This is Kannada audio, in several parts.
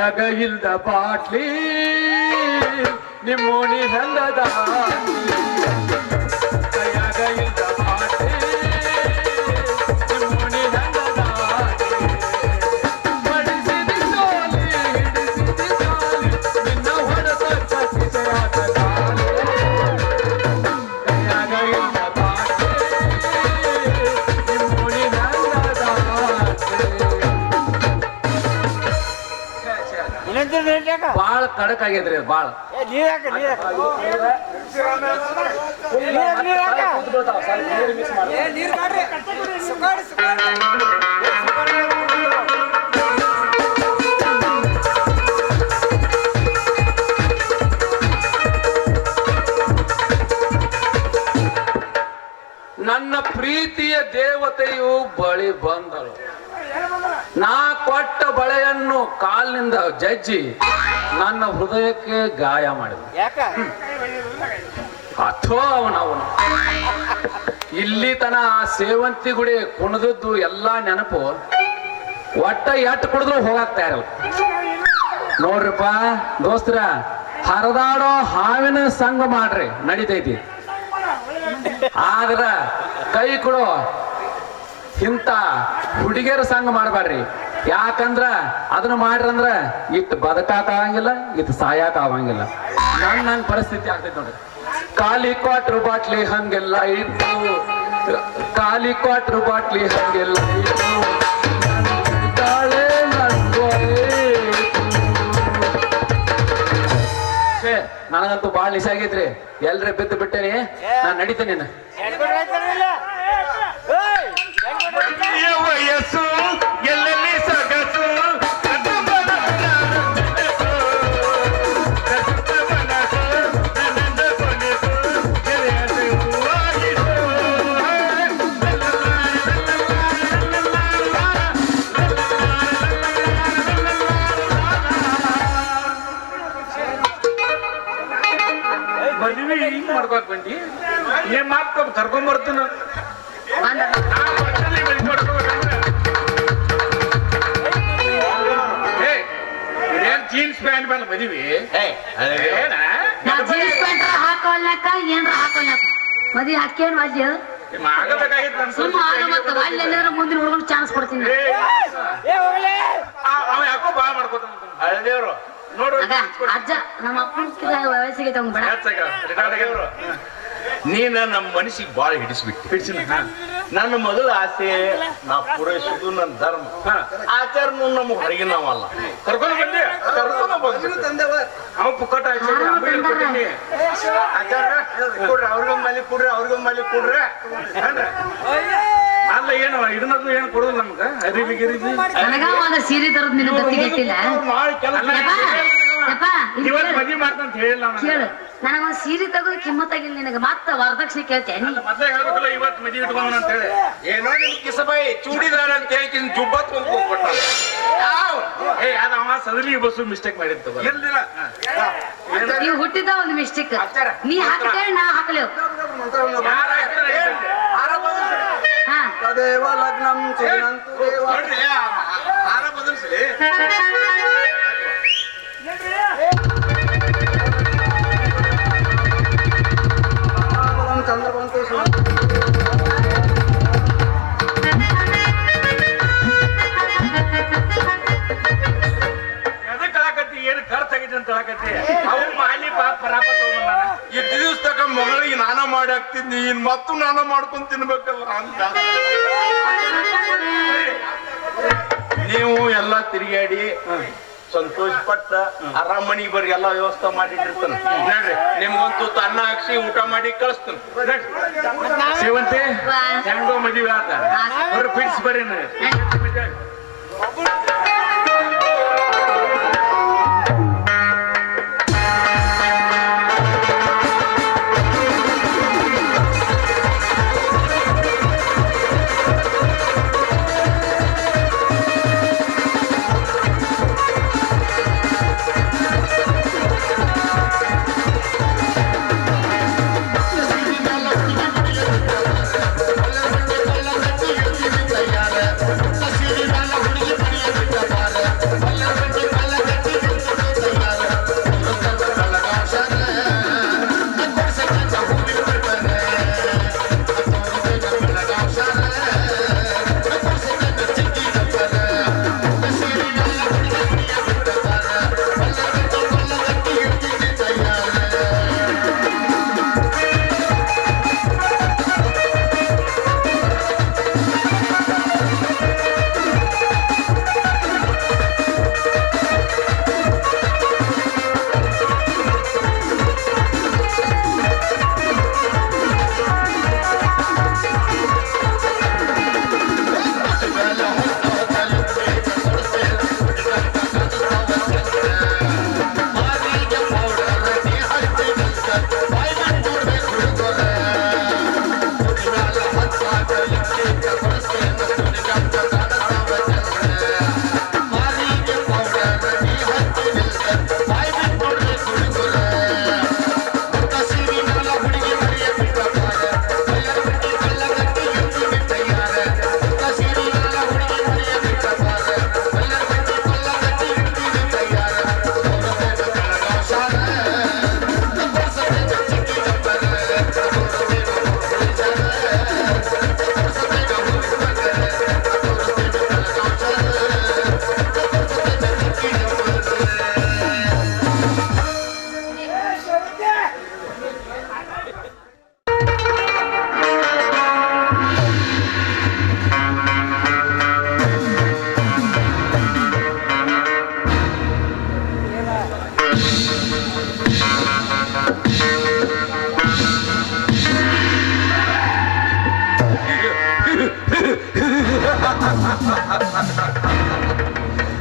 ಕೈಯಾಗ ಇಲ್ದ ಬಾಟ್ಲಿ ನಿಮ್ಮೋನಿ ಹೆಂಗದ? ಬಾಳ ಕಡಕ್ ಆಗೈತ್ರಿ ಅದು ಬಾಳ. ನನ್ನ ಪ್ರೀತಿಯ ದೇವತೆಯು ಬಳಿ ಬಂದಳು. ನಾ ಕೊಟ್ಟ ಬಳೆಯನ್ನು ಕಾಲಿನಿಂದ ಜಜ್ಜಿ ನನ್ನ ಹೃದಯಕ್ಕೆ ಗಾಯ ಮಾಡಿದ. ಯಾಕ? ಅಥೋ ಅವನವನು. ಇಲ್ಲಿ ತನ ಆ ಸೇವಂತಿ ಗುಡಿ ಕುಣದದ್ದು ಎಲ್ಲಾ ನೆನಪು. ಒಟ್ಟ ಎಟ್ಟು ಕುಡಿದ್ರು ಹೋಗಾಕ್ತಾ ಇರಲ್ಲ ನೋಡ್ರಿಪ್ಪ ದೋಸ್ತ್ರ ಹರದಾಡೋ ಹಾವಿನ ಸಂಘ ಮಾಡ್ರಿ ನಡಿತೈತಿ. ಆದ್ರ ಕೈ ಕೊಡೋ ಇಂಥ ಹುಡುಗಿಯರ ಸಂಘ ಮಾಡಬೇಡ್ರಿ ಯಾಕಂದ್ರ ಅದನ್ನ ಮಾಡ್ರಂದ್ರ ಇತ್ತು ಬದಕಾಕ ಆಗಂಗಿಲ್ಲ ಇಟ್ ಸಾಯಾಕ ಆಗಂಗಿಲ್ಲ ನನ್ ನನ್ ಪರಿಸ್ಥಿತಿ ಆಗ್ತೈತಿ ನೋಡ್ರಿ. ಖಾಲಿ ಕ್ವಾಟ್ರ್ ಬಾಟ್ಲಿ ಹಂಗೆಲ್ಲ ಇಟ್ಟು ಖಾಲಿ ಕ್ವಾಟ್ರ್ ಬಾಟ್ಲಿ ಹಂಗೆಲ್ಲ. ಛೇ, ನನಗಂತೂ ಬಾಳ ನಿಶೆ ಆಗೈತ್ರಿ. ಎಲ್ರಿ ಬಿದ್ದು ಬಿಟ್ಟೇನಿ. ನಾನ್ ನಡೀತೇನೆ ನಾ ಜೀನ್ಸ್ ಪ್ಯಾಂಟ್ ಏನ್ರ ಮದಿ ಹಾಕೇನ್ ವಾಜ್ಯ ಆಗಬೇಕಾಗಿತ್ತು ನನ್ ಸುಮ್ಮ ಆಗ ಮತ್ತ ಅಲ್ಲಿ ಏನಾರ ಮುಂದಿನ ಹುಡುಗನ್ ಚಾನ್ಸ್ ಕೊಡ್ತೀನಿ ಅಜ್ಜ ನಮ್ಮ ಅಪ್ಪನ ವಯಸ್ಸಿಗೆ ತಗೊಂಡ್ಬೇಡ ನೀನ ನಮ್ಮ ಮನಸ್ಸಿಗೆ ಬಾಳ ಹಿಡಿಸ್ಬಿಟ್ಟು ನನ್ನ ಮೊದಲ ಆಸೆ ನಾ ಪೂರೈಸುದು ನನ್ನ ಧರ್ಮ. ಆಚಾರ ನಮ್ಗೆ ಹೊರಗಿನವಲ್ಲ ಕರ್ಕೊಂಡು ಬಂದೆ. ಕರ್ಕೊಂಡು ಬಂದ್ಬಿಟ್ಟು. ಅವ ಪುಕ್ಕಟ? ಕೊಟ್ಟಿನಿ ಆಚಾರ ಕೊಡ್ರಿ ಅವ್ರಿಗೊಂದ್ ಮಲಿ ಕೊಡ್ರಿ ಅವ್ರಿಗೊಂದ್ ಮಲಿ ಕೊಡ್ರಿ? ಅಲ್ಲ ಏನು ಇದನ್ನದು ಏನು ಕೊಡೋದು ನಮ್ಗೆ? ಅರಿವಿ ಗಿರಿವಿ? ಸೀರೆ ತರದ್ ನಿನ್ನ ಗೊತ್ತಿಗೆಟ್ಟಿಲ್ಲ ಮಾಡಿ ಕೆಲಸ ಅಲ್ಲ, ಯಪ್ಪ ಇವತ್ತು. ಮದ್ವಿ ಮಾಡ್ತಂತ ಹೇಳಿಲ್ಲ ನಾನು ಕೇಳು. ನನಗೊಂದ್ ಸೀರೆ ತಗೋ ಕಿಮ್ಮತ್ತಾಗಿಲ್ಲ ನಿನಗೆ ಮತ್ತ ವರದಕ್ಷಿಣೆ ಕೇಳ್ತೇನೆ ಮೊದ್ಲೇ ಹೇಳ್ಬೇಕಲ್ಲ ಇವತ್ತು ಮದ್ವಿ ಇಟ್ಕೊಂಡ್ ಅಂತ ಹೇಳಿ. ಏನೋ ನಿಮ್ ಕಿಸಬಾಯಿ ಚೂಡಿದಾರ ಅಂತ ಹೇಳಿ ಜುಬ್ಬ ತುಂಬ್ಕೊಂಡ್ಬಿಟ್ಟ ಏ ಅದ ಅವ ಬಸ್ಸು ಮಿಸ್ಟೇಕ್ ಇರ್ಲಿಲ್ಲ ನೀವು ಹುಟ್ಟಿದ ಒಂದು ಮಿಸ್ಟೇಕ್ ನೀ ಹಾಕ್ತೇಳಿ ನಾ ಹಾಕಲೇ ಹಾ. ತದೇವ ಲಗ್ನಂ ಚಿನ್ನಂತು ದೇವ. ನೋಡ್ರಿ ಹಾರ ಬದಲಿಸ್ಲಿ ಇನ್ ಮತ್ತು ನಾನ ಮಾಡ್ಕೊಂಡ್ ತಿನ್ಬೇಕಲ್ಲ ಅಂತ. ನೀವು ಎಲ್ಲ ತಿರುಗಾಡಿ ಸಂತೋಷ ಪಟ್ಟ ಆರಾಮ್ ಮನಿಗೆ ಬರ್ರಿ ಎಲ್ಲಾ ವ್ಯವಸ್ಥೆ ಮಾಡಿಟ್ಟಿರ್ತಾನ. ನೋಡ್ರಿ ನಿಮ್ಗಂತೂ ಅನ್ನ ಹಾಕ್ಸಿ ಊಟ ಮಾಡಿ ಕಳಿಸ್ತಾನೆ. ಸೇವಂತಿ. ಹೆಂಗೋ ಮದುವೆ ಆತ ಬರ್ರಿ ಫಿಕ್ಸ್ ಬರ್ರಿ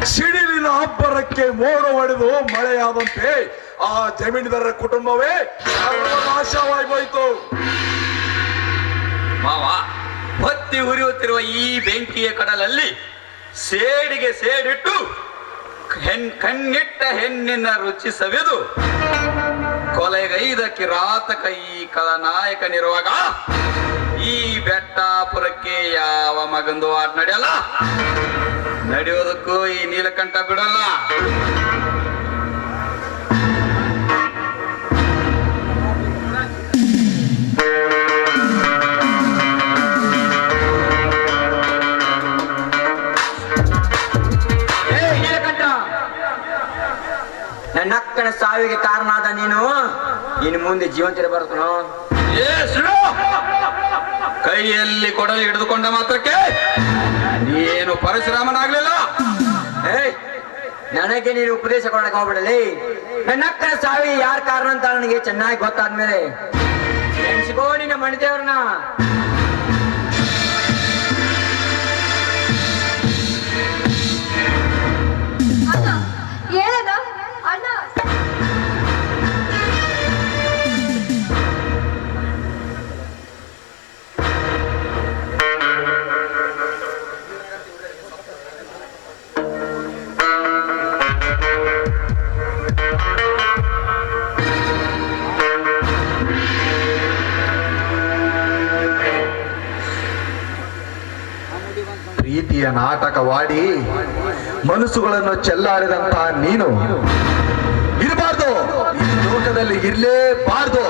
ಸಿಡಿಲಿನ ಅಬ್ಬರಕ್ಕೆ ಮೋಡ ಹೊಡೆದು ಮಳೆಯಾದಂತೆ ಆ ಜಮೀನುದಾರರ ಕುಟುಂಬವೇ ಸರ್ವನಾಶವಾಗೋಯ್ತು ಮಾವ ಹೊತ್ತಿ ಉರಿಯುತ್ತಿರುವ ಈ ಬೆಂಕಿಯ ಕಡಲಲ್ಲಿ ಸೇಡಿಗೆ ಸೇಡಿಟ್ಟು ಹೆಣ್ ಕಣ್ಣಿಟ್ಟ ಹೆಣ್ಣಿನ ರುಚಿ ಸವಿದು ಕೊಲೆಗೈದ ಕೈ ಈ ನಿರ್ವಾಗ ಈ ಬೆಟ್ಟಾಪುರಕ್ಕೆ ಯಾವ ಮಗಂದು ಆಟ ನಡೆಯಲ್ಲ? ನಡೆಯೋದಕ್ಕೂ ಈ ನೀಲಕಂಠ ಬಿಡಲ್ಲ. ನನ್ನ ಅಕ್ಕನ ಸಾವಿಗೆ ಕಾರಣ ಆದ ನೀನು? ಇನ್ನು ಮುಂದೆ ಜೀವಂತಿರ ಸುಡು! ಕೈಯಲ್ಲಿ ಕೊಡಲಿ ಹಿಡಿದುಕೊಂಡ ಮಾತ್ರಕ್ಕೆ ನೀನು ಪರಶುರಾಮನಾಗ್ಲಿಲ್ಲ. ನನಗೆ ನೀನು ಉಪದೇಶ ಕೊಡಕ್ಕೆ ಹೋಗ್ಬಿಡಲಿ. ನನ್ನಕ್ಕನ ಸಾವಿಗೆ ಯಾರ ಕಾರಣ ಅಂತ ನನಗೆ ಚೆನ್ನಾಗಿ ಗೊತ್ತಾದ್ಮೇಲೆ. ನೆನ್ಸಿಕೋ ನಿನ್ನ ಮಣಿದೇವ್ರನ್ನ ಪ್ರೀತಿಯ ನಾಟಕವಾಡಿ ಮನಸ್ಸುಗಳನ್ನು ಚೆಲ್ಲಾಡಿದಂತ ನೀನು ಇರಬಾರ್ದು. ಈ ಲೋಕದಲ್ಲಿ ಇರಲೇಬಾರ್ದು.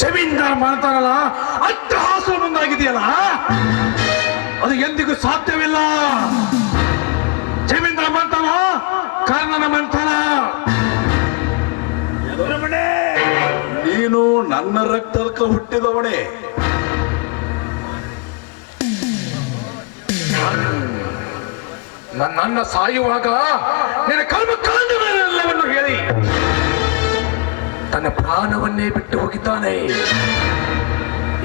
ಜಮೀನ್ದಾರ್ ಮಾಡ್ತಾರಲ್ಲ ಅಟ್ಟಹಾಸ ಮುಂದಾಗಿದೆಯಲ್ಲ ಅದು ಎಂದಿಗೂ ಸಾಧ್ಯವಿಲ್ಲ. ಜಮೀಂದ್ರ ಮಾಡ್ತಾನ ಕಾರಣನ ಮಾಡ್ತಾನ ನೀನು ನನ್ನ ರಕ್ತಕ್ಕೆ ಹುಟ್ಟಿದವಣೆ ನನ್ನ ಸಾಯುವಾಗ ನಿನ್ನ ಕರ್ಮ ಕರ್ಮಕಾಂಡಗಳೆಲ್ಲವನ್ನು ಹೇಳಿ. ತನ್ನ ಪ್ರಾಣವನ್ನೇ ಬಿಟ್ಟು ಹೋಗಿದ್ದಾನೆ.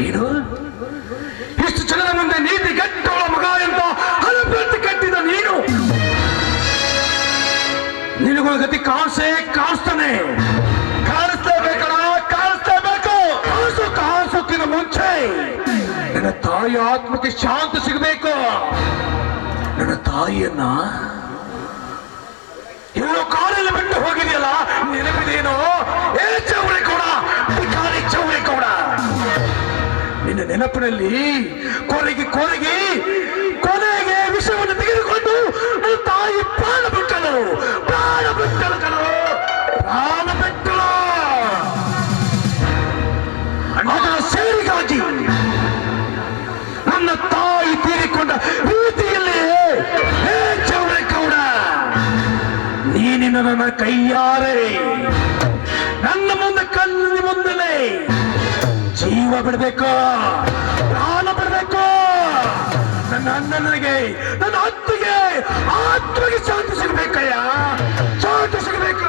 ಏನು ನೀತಿ ಕಟ್ಟೋಳ ಮಗ ಅಂತ ಹಲಬೆತ್ತು ಕಟ್ಟಿದ ನೀನು. ನಿನಗಳ ಗತಿ ಕಾಸೇ ಕಾಸ್ತಾನೆ ಕಾಣಿಸ್ತೇಬೇಕಣ ಕಾಣಿಸ್ತೇಬೇಕು ಕಾಸು ಕಾಸುಕ್ಕಿನ ಮುಂಚೆ. ನನ್ನ ತಾಯಿ ಆತ್ಮಕ್ಕೆ ಶಾಂತಿ ಸಿಗಬೇಕು. ನನ್ನ ತಾಯಿಯನ್ನ ಎಲ್ಲೋ ಕಾರಲ್ಲಿ ಬಿಟ್ಟು ಹೋಗಿದೆಯಲ್ಲ, ನೆನಪಿದೇನೋ? ಏ ಚೌಳಿ ಕೂಡ ಭಿಕಾರಿ ಕೂಡ ನಿನ್ನ ನೆನಪಿನಲ್ಲಿ ಕೊರಗಿ ಕೊರಗಿ ಕೊನೆಗೆ ವಿಷವನ್ನು ತೆಗೆದುಕೊಂಡು ತಾಯಿ ಪ್ರಾಣ ಬಿಟ್ಟಳು. ಪ್ರಾಣ ಬಿಟ್ಟಳು ಕಣೋ. ಪ್ರಾಣ ಬಿಟ್ಟಳು. ಅದರ ಸೇರಿಗಾಗಿ ನನ್ನ ತಾಯಿ ತೀರಿಕೊಂಡ ರೀತಿಯಲ್ಲಿ ಹೇ ಚೌಡೇಗೌಡ ನೀನಿನ ನನ್ನ ಕೈಯಾರೆ. ನನ್ನ ಮುಂದೆ ಕಣ್ಣಿನ ಮುಂದಲೇ. ಜೀವ ಬಿಡಬೇಕು. ಪ್ರಾಣ ಬಿಡಬೇಕು. ನನ್ನ ಅಣ್ಣನಿಗೆ, ನನ್ನ ಅತ್ತಿಗೆ ಆತ್ಮಗೆ ಶಾಂತಿ ಸಿಗ್ಬೇಕಯ್ಯ. ಶಾಂತಿ ಸಿಗಬೇಕು.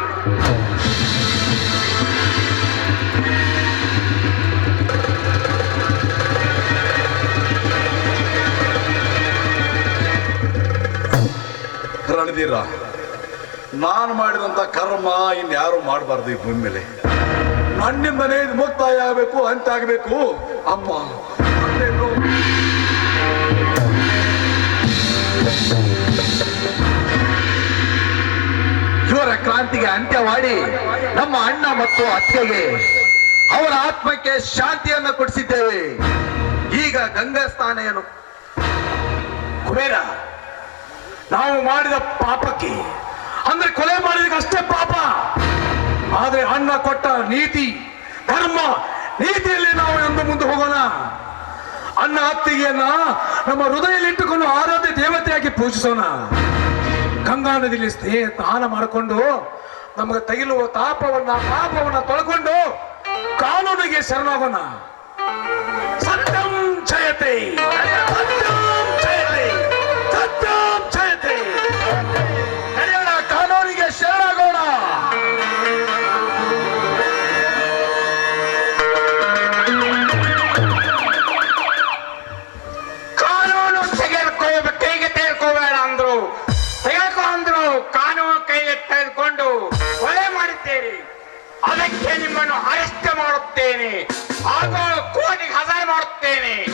ರಣದೀರ ನಾನು ಮಾಡಿದಂತ ಕರ್ಮ ಇನ್ಯಾರು ಮಾಡಬಾರ್ದು ಈ ಭೂಮಿ ಮೇಲೆ. ನನ್ನಿಂದನೇ ಇದು ಮುಕ್ತಾಯ ಆಗಬೇಕು ಅಂತ ಆಗಬೇಕು ಅಮ್ಮ? ಇವರ ಕ್ರಾಂತಿಗೆ ಅಂತ್ಯವಾಡಿ ನಮ್ಮ ಅಣ್ಣ ಮತ್ತು ಅತ್ತೆಗೆ ಅವರ ಆತ್ಮಕ್ಕೆ ಶಾಂತಿಯನ್ನು ಕೊಡಿಸಿದ್ದೇವೆ. ಈಗ ಗಂಗಾ ಸ್ನಾನ ಏನು ಕುಬೇರ, ನಾವು ಮಾಡಿದ ಪಾಪಕ್ಕೆ, ಅಂದ್ರೆ ಕೊಲೆ ಮಾಡಿದಕ್ಕೆ ಅಷ್ಟೇ ಪಾಪ. ಆದ್ರೆ ಅಣ್ಣ ಕೊಟ್ಟ ನೀತಿ, ಧರ್ಮ, ನೀತಿಯಲ್ಲಿ ನಾವು ಎಂದು ಮುಂದೆ ಹೋಗೋಣ. ಅಣ್ಣ ಅತ್ತಿಗೆಯನ್ನ ನಮ್ಮ ಹೃದಯದಲ್ಲಿ ಇಟ್ಟುಕೊಂಡು ಆರಾಧ್ಯ ದೇವತೆಯಾಗಿ ಪೂಜಿಸೋಣ. ಗಂಗಾ ನದಿಯಲ್ಲಿ ಸ್ನೇಹ ಸ್ನಾನ ಮಾಡಿಕೊಂಡು ನಮಗೆ ತಗಿಲುವ ತಾಪವನ್ನ, ಪಾಪವನ್ನ ತೊಳ್ಕೊಂಡು ಕಾನೂನಿಗೆ ಶರಣಾಗೋಣ. ಸತ್ಯಂ ಜಯತೆ. ಅದಕ್ಕೆ ನಿಮ್ಮನ್ನು ಅರೆಸ್ಟ್ ಮಾಡುತ್ತೇನೆ. ಹಾಗೂ ಕೋಟಿ ಹಜಾರ್ ಮಾಡುತ್ತೇನೆ.